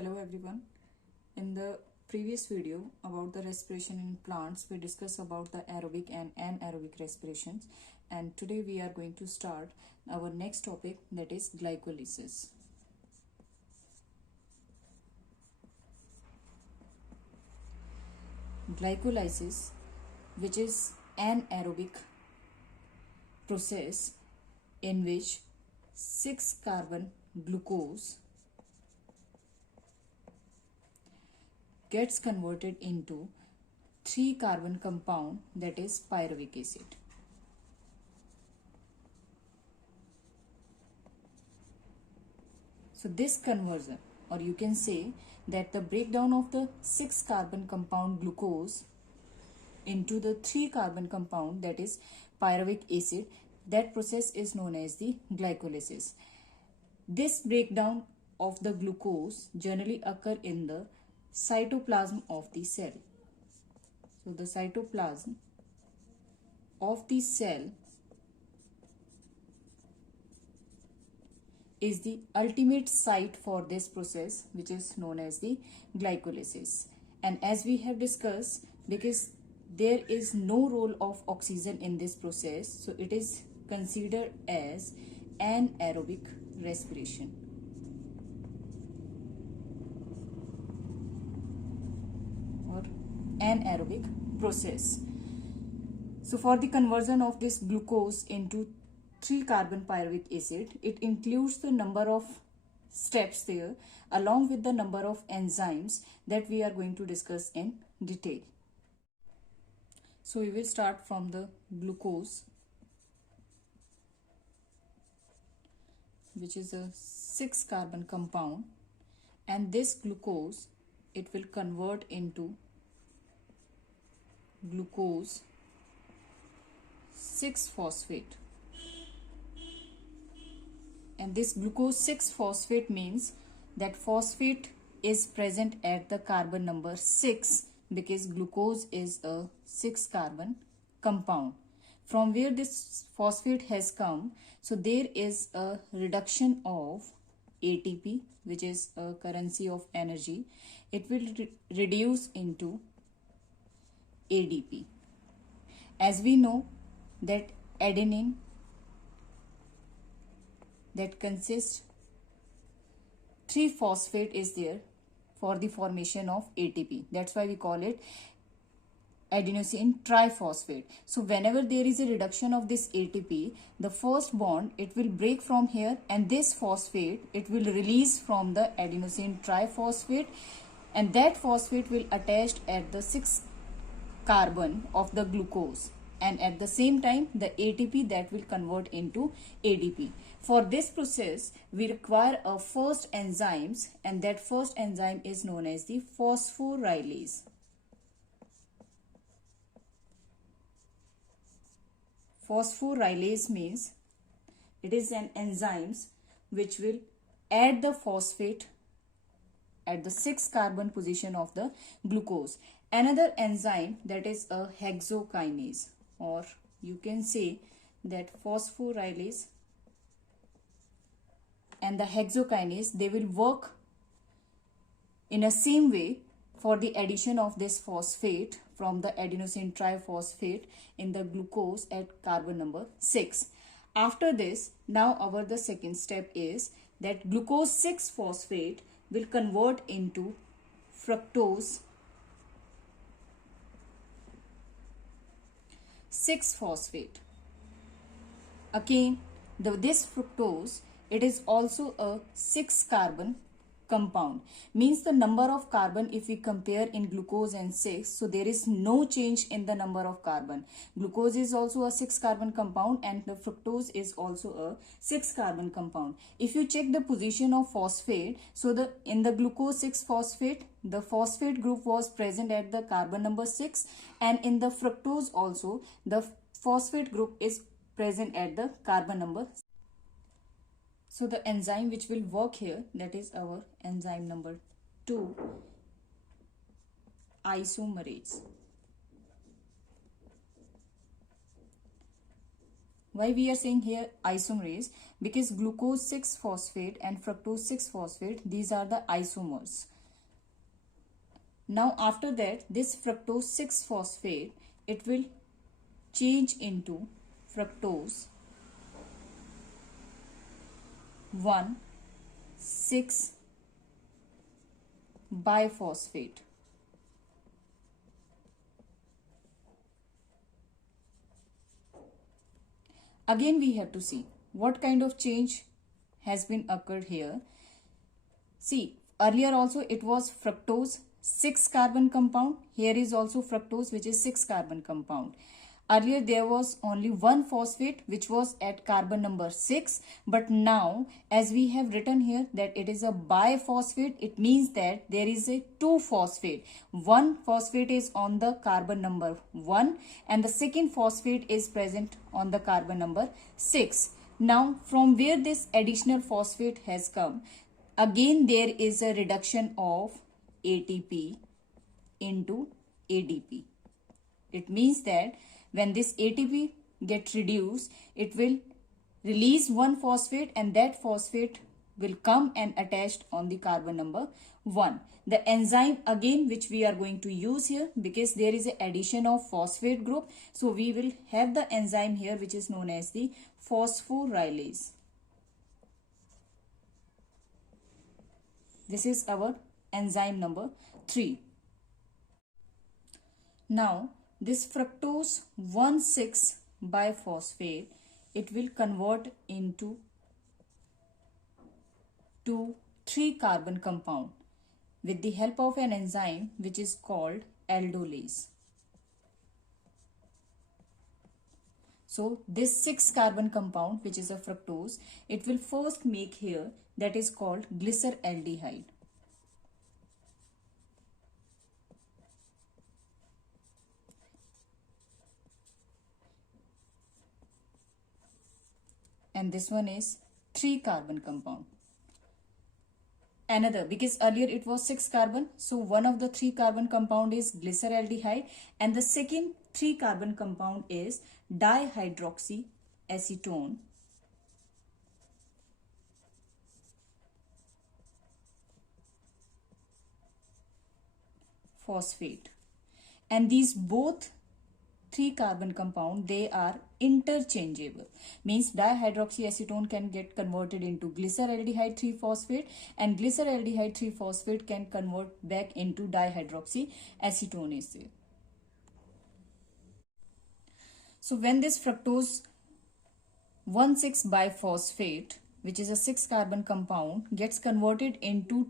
Hello everyone. In the previous video about the respiration in plants, we discussed about the aerobic and anaerobic respirations, and today we are going to start our next topic, that is glycolysis. Glycolysis, which is an aerobic process in which 6-carbon glucose gets converted into 3-carbon compound, that is pyruvic acid. So this conversion, or you can say that the breakdown of the 6-carbon compound glucose into the 3-carbon compound, that is pyruvic acid, that process is known as the glycolysis. This breakdown of the glucose generally occur in the cytoplasm of the cell. So the cytoplasm of the cell is the ultimate site for this process, which is known as the glycolysis. And as we have discussed, because there is no role of oxygen in this process, so it is considered as anaerobic respiration. Anaerobic process. So for the conversion of this glucose into 3-carbon pyruvic acid, it includes the number of steps there along with the number of enzymes that we are going to discuss in detail. So we will start from the glucose, which is a 6-carbon compound, and this glucose, it will convert into glucose 6-phosphate, and this glucose 6-phosphate means that phosphate is present at the carbon number 6 because glucose is a 6-carbon compound. From where this phosphate has come, so there is a reduction of ATP, which is a currency of energy. It will reduce into ADP. As we know that adenine, that consists 3-phosphate is there for the formation of ATP. That's why we call it adenosine triphosphate. So whenever there is a reduction of this ATP, the first bond, it will break from here, and this phosphate, it will release from the adenosine triphosphate, and that phosphate will attach at the 6 carbon of the glucose, and at the same time the ATP that will convert into ADP. For this process we require a first enzymes, and that first enzyme is known as the phosphorylase. Phosphorylase means it is an enzyme which will add the phosphate at the 6-carbon position of the glucose. Another enzyme, that is a hexokinase, or you can say that phosphorylase and the hexokinase, they will work in a same way for the addition of this phosphate from the adenosine triphosphate in the glucose at carbon number 6. After this, now our the second step is that glucose 6-phosphate will convert into fructose 6-phosphate. Again, this fructose, it is also a 6-carbon compound. Means the number of carbon, if we compare in glucose and 6, so there is no change in the number of carbon. Glucose is also a 6-carbon compound, and the fructose is also a 6-carbon compound. If you check the position of phosphate, so in the glucose 6-phosphate, the phosphate group was present at the carbon number 6, and in the fructose also the phosphate group is present at the carbon number 6. So the enzyme which will work here, that is our enzyme number 2, isomerase. Why we are saying here isomerase? Because glucose 6-phosphate and fructose 6-phosphate, these are the isomers. Now after that, this fructose 6-phosphate, it will change into fructose 1,6-biphosphate. Again we have to see what kind of change has been occurred here. See, earlier also it was fructose 6-carbon compound. Here is also fructose, which is 6-carbon compound. Earlier there was only one phosphate which was at carbon number 6, but now as we have written here that it is a biphosphate, it means that there is a 2 phosphate. One phosphate is on the carbon number 1 and the second phosphate is present on the carbon number 6. Now from where this additional phosphate has come, again there is a reduction of ATP into ADP. It means that when this ATP gets reduced, it will release one phosphate and that phosphate will come and attached on the carbon number 1. The enzyme again which we are going to use here, because there is an addition of phosphate group, so we will have the enzyme here which is known as the phosphorylase. This is our enzyme number 3. Now this fructose 1,6-biphosphate, it will convert into 3-carbon compound with the help of an enzyme which is called aldolase. So this 6-carbon compound, which is a fructose, it will first make here, that is called glyceraldehyde. And this one is 3-carbon compound. Another, because earlier it was 6-carbon, so one of the 3-carbon compound is glyceraldehyde and the second 3-carbon compound is dihydroxyacetone phosphate. And these both 3-carbon compound, they are interchangeable. Means dihydroxyacetone can get converted into glyceraldehyde 3-phosphate and glyceraldehyde 3-phosphate can convert back into dihydroxyacetonase. So when this fructose 1,6-biphosphate, which is a 6-carbon compound, gets converted into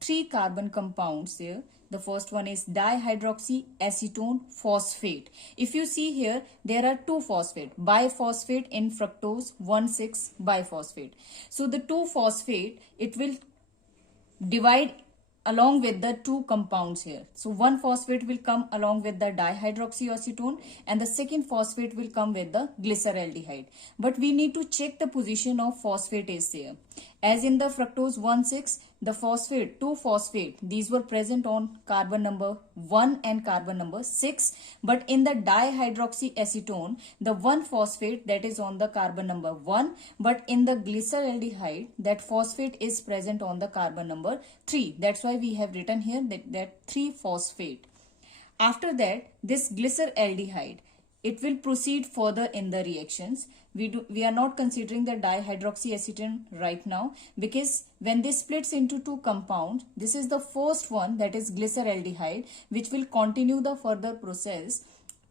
3-carbon compounds here. The first one is dihydroxyacetone phosphate. If you see here, there are 2 phosphate, biphosphate in fructose 1,6-biphosphate. So the 2 phosphate, it will divide along with the 2 compounds here. So one phosphate will come along with the dihydroxyacetone and the second phosphate will come with the glyceraldehyde. But we need to check the position of phosphate is here. As in the fructose 1,6, the phosphate, 2 phosphate, these were present on carbon number 1 and carbon number 6. But in the dihydroxyacetone, the 1 phosphate that is on the carbon number 1. But in the glyceraldehyde, that phosphate is present on the carbon number 3. That's why we have written here that 3 phosphate. After that, this glyceraldehyde, it will proceed further in the reactions. We are not considering the dihydroxyacetone right now, because when this splits into 2 compounds, this is the first one, that is glyceraldehyde, which will continue the further process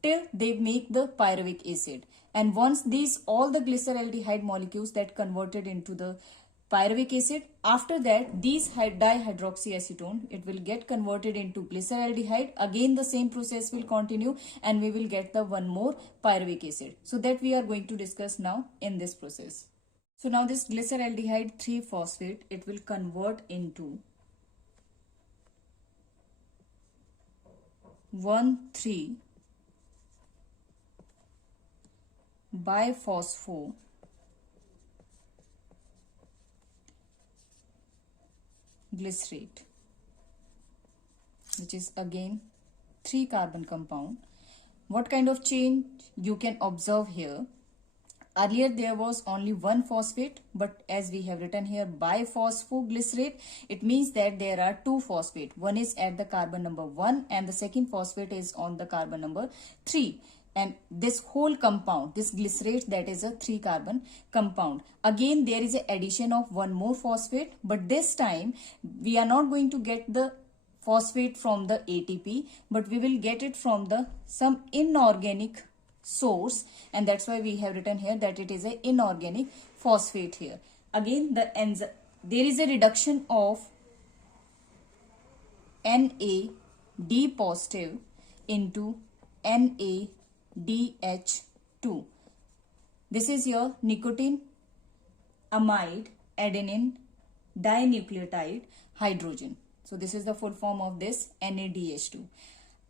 till they make the pyruvic acid. And once these all the glyceraldehyde molecules that converted into the pyruvic acid, after that these dihydroxyacetone, it will get converted into glyceraldehyde. Again the same process will continue and we will get the one more pyruvic acid. So that we are going to discuss now in this process. So now this glyceraldehyde 3-phosphate, it will convert into 1,3-biphospho glycerate, which is again 3-carbon compound. What kind of change you can observe here? Earlier there was only one phosphate, but as we have written here biphosphoglycerate, it means that there are two phosphate. One is at the carbon number 1 and the second phosphate is on the carbon number 3. And this whole compound, this glycerate, that is a 3 carbon compound. Again there is a addition of one more phosphate, but this time we are not going to get the phosphate from the ATP, but we will get it from the some inorganic source, and that's why we have written here that it is an inorganic phosphate here. Again the there is a reduction of NAD positive into NADH2. This is your nicotine amide adenine dinucleotide hydrogen. So this is the full form of this NADH2.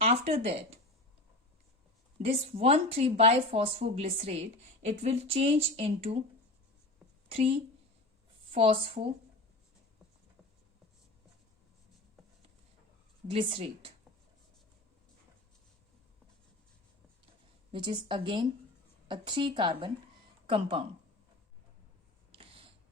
After that, this 1,3-biphosphoglycerate, it will change into 3-phosphoglycerate, which is again a 3 carbon compound.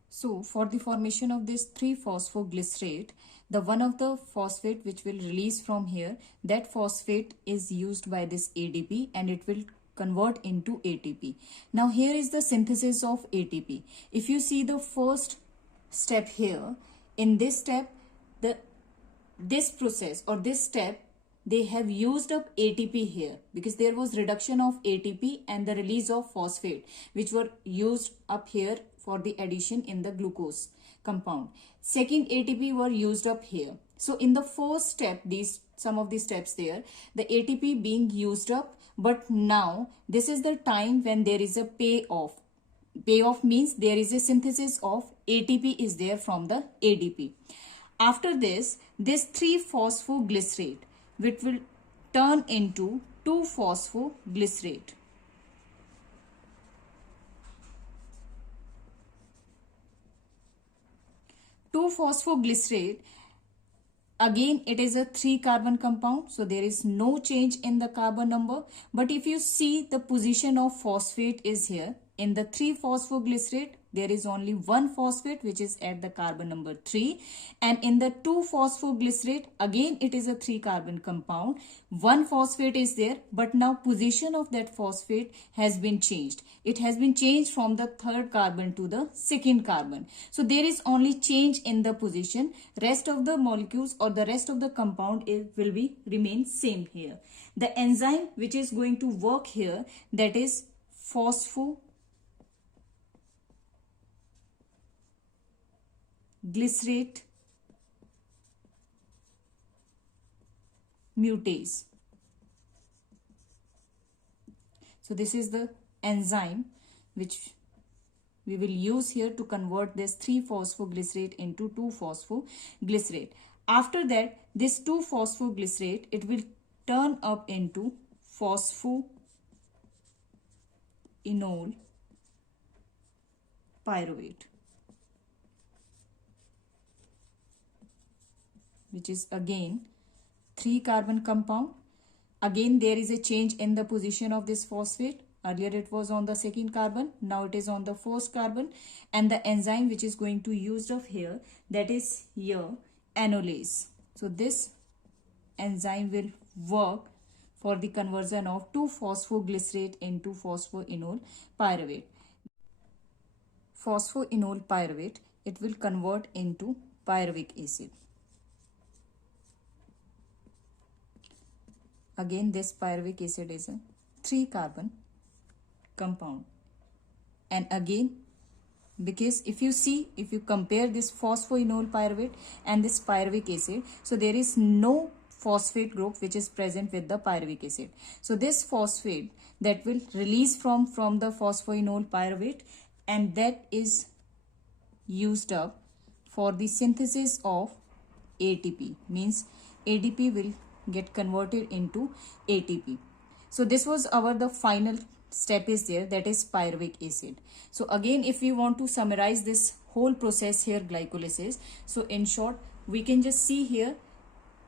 So for the formation of this 3-phosphoglycerate, the one of the phosphate which will release from here, that phosphate is used by this ADP and it will convert into ATP. Now here is the synthesis of ATP. If you see the first step here, in this step, this process or this step, they have used up ATP here because there was reduction of ATP and the release of phosphate which were used up here for the addition in the glucose compound. Second ATP were used up here. So in the first step, some of these steps there, the ATP being used up, but now this is the time when there is a payoff. Payoff means there is a synthesis of ATP is there from the ADP. After this 3-phosphoglycerate, which will turn into 2-phosphoglycerate. Phosphoglycerate, again it is a 3 carbon compound, so there is no change in the carbon number. But if you see the position of phosphate is here, in the 3-phosphoglycerate there is only one phosphate which is at the carbon number 3, and in the 2-phosphoglycerate again it is a 3 carbon compound. One phosphate is there, but now position of that phosphate has been changed. It has been changed from the 3rd carbon to the 2nd carbon. So there is only change in the position. Rest of the molecules or the rest of the compound will be remain same here. The enzyme which is going to work here, that is phosphoglycerate mutase. So this is the enzyme which we will use here to convert this 3-phosphoglycerate into 2-phosphoglycerate. After that, this 2-phosphoglycerate, it will turn up into phosphoenol pyruvate, which is again 3 carbon compound. Again there is a change in the position of this phosphate. Earlier it was on the 2nd carbon, now it is on the 1st carbon, and the enzyme which is going to use of here, that is here enolase. So this enzyme will work for the conversion of 2-phosphoglycerate into phosphoenol pyruvate. Phosphoenol pyruvate, it will convert into pyruvic acid. Again this pyruvic acid is a 3 carbon compound, and again because if you compare this phosphoenol pyruvate and this pyruvic acid, so there is no phosphate group which is present with the pyruvic acid. So this phosphate that will release from the phosphoenol pyruvate, and that is used up for the synthesis of ATP, means ADP will get converted into ATP. So this was the final step is there, that is pyruvic acid. So again, if we want to summarize this whole process here, glycolysis, so in short we can just see here,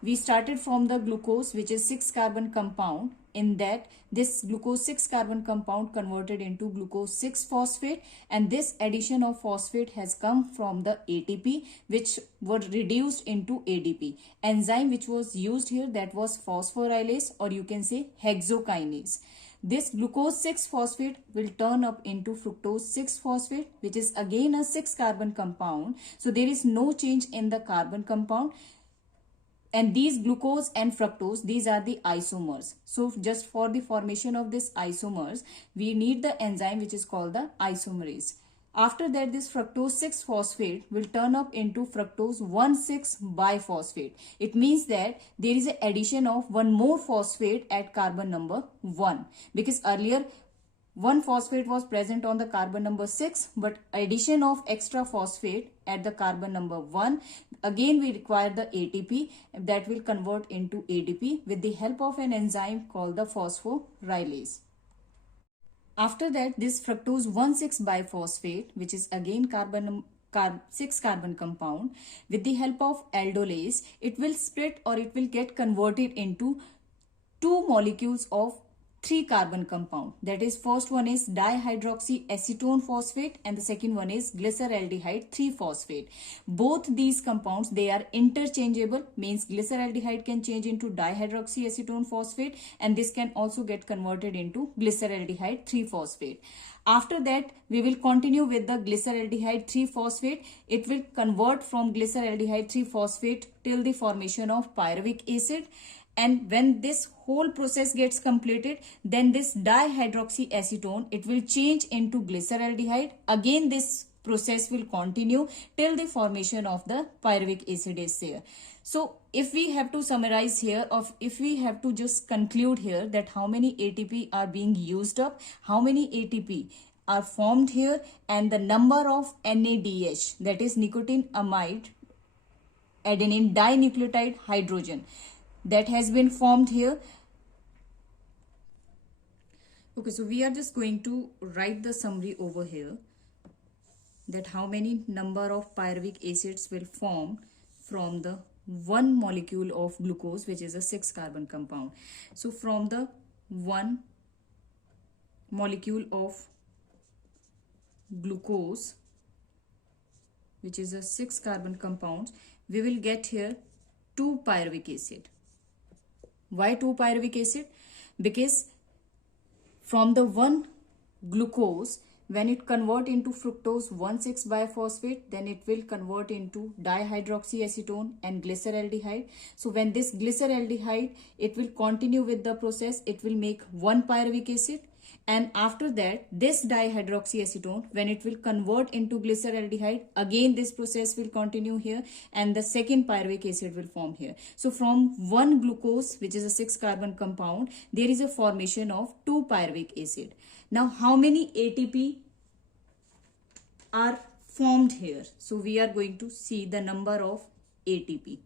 we started from the glucose which is 6 carbon compound. in that this glucose 6 carbon compound converted into glucose 6 phosphate, and this addition of phosphate has come from the ATP which were reduced into ADP. Enzyme which was used here, that was phosphorylase, or you can say hexokinase. This glucose 6 phosphate will turn up into fructose 6 phosphate, which is again a 6 carbon compound. So there is no change in the carbon compound. And these glucose and fructose, these are the isomers. So just for the formation of this isomers, we need the enzyme which is called the isomerase. After that, this fructose 6 phosphate will turn up into fructose 1,6 biphosphate. It means that there is an addition of one more phosphate at carbon number 1. Because earlier, one phosphate was present on the carbon number 6, but addition of extra phosphate at the carbon number 1, again we require the ATP that will convert into ADP with the help of an enzyme called the phosphorylase. After that, this fructose 1,6 biphosphate, which is again 6 carbon compound, with the help of aldolase, it will split or it will get converted into two molecules of 3 carbon compound. That is, first one is dihydroxyacetone phosphate and the second one is glyceraldehyde 3-phosphate. Both these compounds, they are interchangeable, means glyceraldehyde can change into dihydroxyacetone phosphate and this can also get converted into glyceraldehyde 3-phosphate. After that, we will continue with the glyceraldehyde 3-phosphate. It will convert from glyceraldehyde 3-phosphate till the formation of pyruvic acid. And when this whole process gets completed, then this dihydroxyacetone, it will change into glyceraldehyde. Again, this process will continue till the formation of the pyruvic acid is there. So if we have to summarize here, or if we have to just conclude here that how many ATP are being used up, how many ATP are formed here, and the number of NADH, that is nicotinamide adenine dinucleotide hydrogen, that has been formed here. Okay, so we are just going to write the summary over here, that how many number of pyruvic acids will form from the one molecule of glucose, which is a 6 carbon compound. So from the one molecule of glucose, which is a 6 carbon compound, we will get here 2 pyruvic acid. Why 2 pyruvic acid? Because from the one glucose, when it convert into fructose 1,6 biphosphate, then it will convert into dihydroxyacetone and glyceraldehyde. So when this glyceraldehyde, it will continue with the process, it will make 1 pyruvic acid. And after that, this dihydroxyacetone, when it will convert into glyceraldehyde, again this process will continue here and the second pyruvic acid will form here. So from one glucose, which is a 6 carbon compound, there is a formation of 2 pyruvic acid. Now how many ATP are formed here? So we are going to see the number of ATP.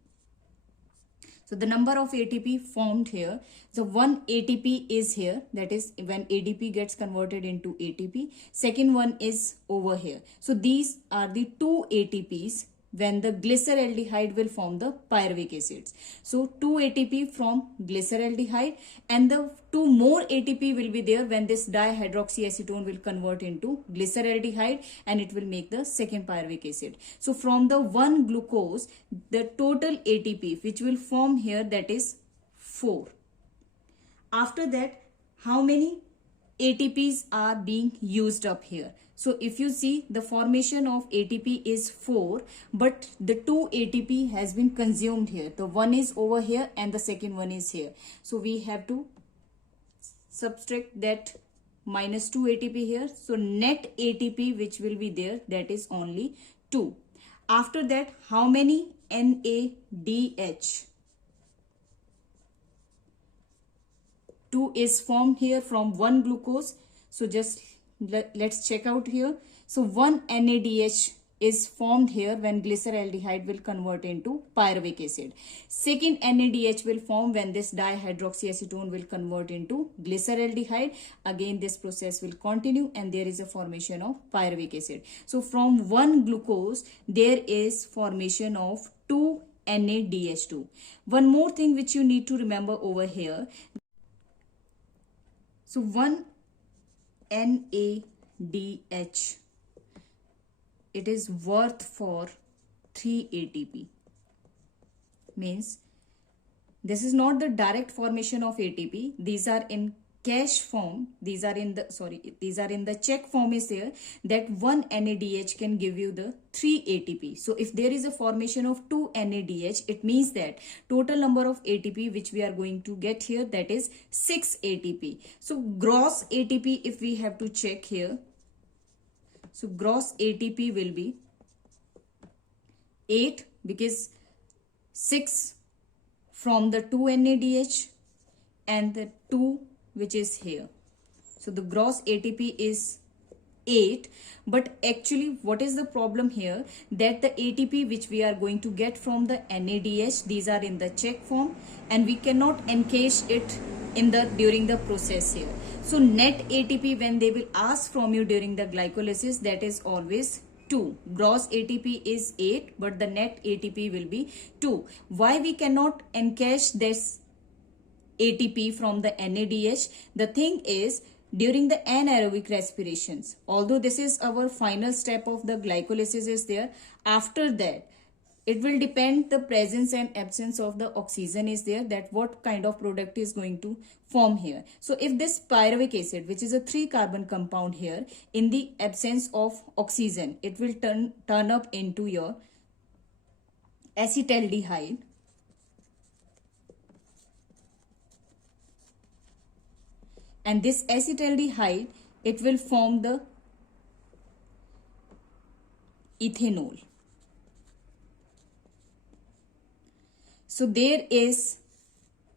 So the number of ATP formed here, so one ATP is here, that is when ADP gets converted into ATP. Second one is over here. So these are the 2 ATPs when the glyceraldehyde will form the pyruvic acids. So 2 ATP from glyceraldehyde and the 2 more ATP will be there when this dihydroxyacetone will convert into glyceraldehyde and it will make the second pyruvic acid. So from the one glucose, the total ATP which will form here, that is 4. After that, how many ATPs are being used up here? So if you see, the formation of ATP is 4, but the 2 ATP has been consumed here. The one is over here and the second one is here. So we have to subtract that minus 2 ATP here. So net ATP which will be there, that is only 2. After that, how many NADH? 2 is formed here from one glucose. So just let's check out here. So one NADH is formed here when glyceraldehyde will convert into pyruvic acid. Second NADH will form when this dihydroxyacetone will convert into glyceraldehyde. Again this process will continue and there is a formation of pyruvic acid. So from one glucose there is formation of 2 NADH2. One more thing which you need to remember over here, So 1 NADH, it is worth for 3 ATP. Means this is not the direct formation of ATP. These are in cash form. These are in the check form is there, that 1 NADH can give you the 3 ATP. So if there is a formation of 2 NADH, it means that total number of ATP which we are going to get here, that is 6 ATP. So gross ATP, if we have to check here, so gross ATP will be 8, because 6 from the 2 NADH and the 2 which is here. So the gross ATP is 8, but actually what is the problem here, that the ATP which we are going to get from the NADH, these are in the check form and we cannot encache it in the during the process here. So net ATP when they will ask from you during the glycolysis, that is always 2. Gross ATP is 8, but the net ATP will be 2. Why we cannot encache this ATP from the NADH? The thing is, during the anaerobic respirations, although this is our final step of the glycolysis is there, after that it will depend the presence and absence of the oxygen is there, that what kind of product is going to form here. So if this pyruvic acid, which is a 3 carbon compound here, in the absence of oxygen, it will turn up into your acetaldehyde. And this acetaldehyde, it will form the ethanol. So there is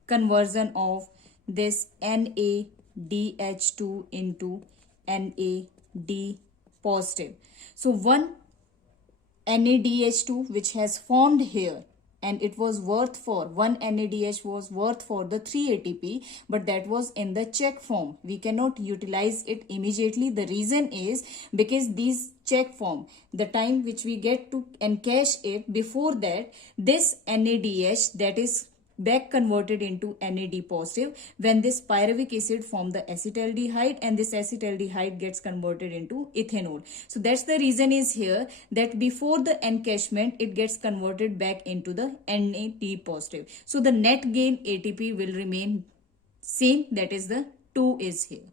conversion of this NADH2 into NAD positive. So 1 NADH2 which has formed here, and it was worth for 1 NADH was worth for the 3 ATP, but that was in the check form. We cannot utilize it immediately. The reason is because these check form, the time which we get to encache it, before that this NADH, that is back converted into NAD positive when this pyruvic acid form the acetaldehyde, and this acetaldehyde gets converted into ethanol. So that's the reason is here, that before the encashment it gets converted back into the NAD positive. So the net gain ATP will remain same, that is the 2 is here.